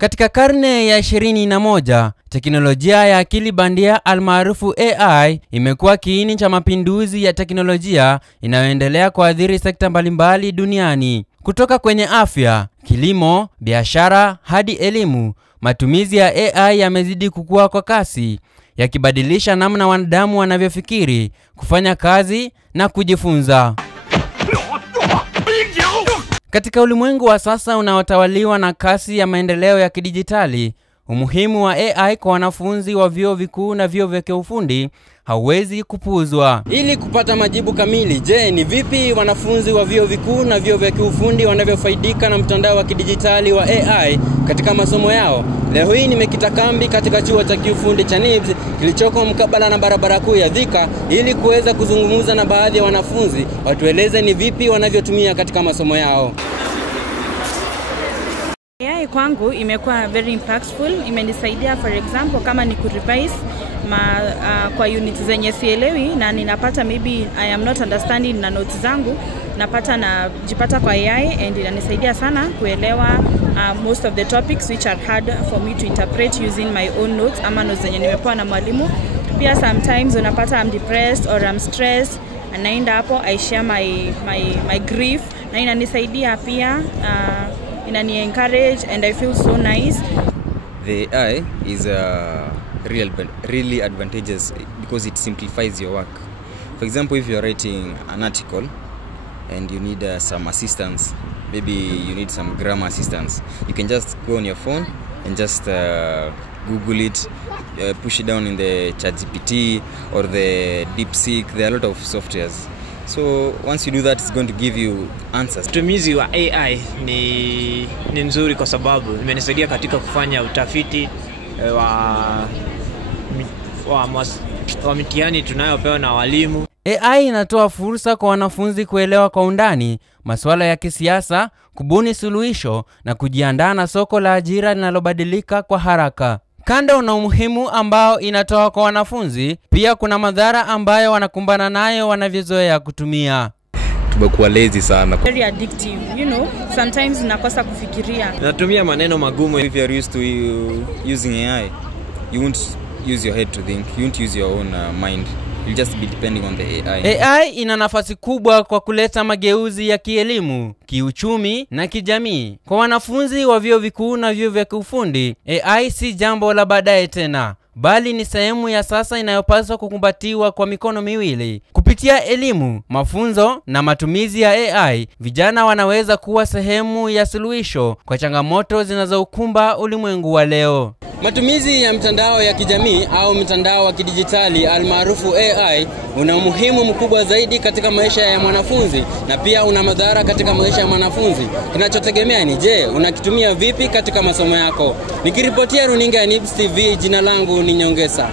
Katika karne ya 21, teknolojia ya akili bandia almaarufu AI imekuwa kiini cha mapinduzi ya teknolojia inayoendelea kuathiri sekta mbalimbali duniani. Kutoka kwenye afya, kilimo, biashara hadi elimu, matumizi ya AI yamezidi kukua kwa kasi, yakibadilisha namna wanadamu wanavyofikiri, kufanya kazi na kujifunza. Katika ulimwengu wa sasa unaotawaliwa na kasi ya maendeleo ya kidijitali, umuhimu wa AI kwa wanafunzi wa vyuo vikuu na vyuo vya kiufundi hauwezi kupuuzwa. Ili kupata majibu kamili, je, ni vipi wanafunzi wa vyuo vikuu na vyuo vya kiufundi wanavyofaidika na mtandao wa kidijitali wa AI katika masomo yao? Leo hii nimekita kambi katika chuo cha kiufundi cha NIBS kilichoko mkabala na barabara kuu ya Thika ili kuweza kuzungumza na baadhi ya wanafunzi watueleze ni vipi wanavyotumia katika masomo yao. AI kwangu imekuwa very impactful. Imenisaidia for example kama ni kurevise kwa units zenye sielewi na ninapata maybe I am not understanding na notes zangu, napata na jipata kwa AI and inanisaidia sana kuelewa most of the topics which are hard for me to interpret using my own notes ama notes zenye nimepewa na mwalimu. Pia sometimes unapata I'm depressed or I'm stressed, naenda hapo I share my grief na inanisaidia pia inani encourage and I feel so nice. The AI is really advantageous because it simplifies your work. For example, if you're writing an article and you need some assistance, maybe you need some grammar assistance, you can just go on your phone and just Google it, push it down in the ChatGPT or the DeepSeek. There are a lot of softwares. So once you do that, it's going to give you answers. Utumizi wa AI ni nzuri kwa sababu imenisaidia katika kufanya utafiti wa mitihani tunayopewa na walimu. AI inatoa fursa kwa wanafunzi kuelewa kwa undani masuala ya kisiasa, kubuni suluhisho na kujiandaa na soko la ajira linalobadilika kwa haraka. Kando na umuhimu ambao inatoa kwa wanafunzi, pia kuna madhara ambayo wanakumbana nayo wanavyozoea kutumia. Tumekuwa lazy sana. Very addictive, you know, sometimes unakosa kufikiria. Natumia maneno magumu. If you are used to using AI, you won't use your head to think, you won't use your own mind. You'll just be depending on the AI. AI ina nafasi kubwa kwa kuleta mageuzi ya kielimu, kiuchumi na kijamii. Kwa wanafunzi wa vyuo vikuu na vyuo vya kiufundi, AI si jambo la baadaye tena, bali ni sehemu ya sasa inayopaswa kukumbatiwa kwa mikono miwili. Kupitia elimu, mafunzo na matumizi ya AI, vijana wanaweza kuwa sehemu ya suluhisho kwa changamoto zinazoukumba ulimwengu wa leo. Matumizi ya mtandao ya kijamii au mtandao wa kidijitali almaarufu AI una umuhimu mkubwa zaidi katika maisha ya mwanafunzi na pia una madhara katika maisha ya mwanafunzi. Kinachotegemea ni je, unakitumia vipi katika masomo yako. Nikiripotia runinga ya NIBS TV, jina langu ni Nyongesa.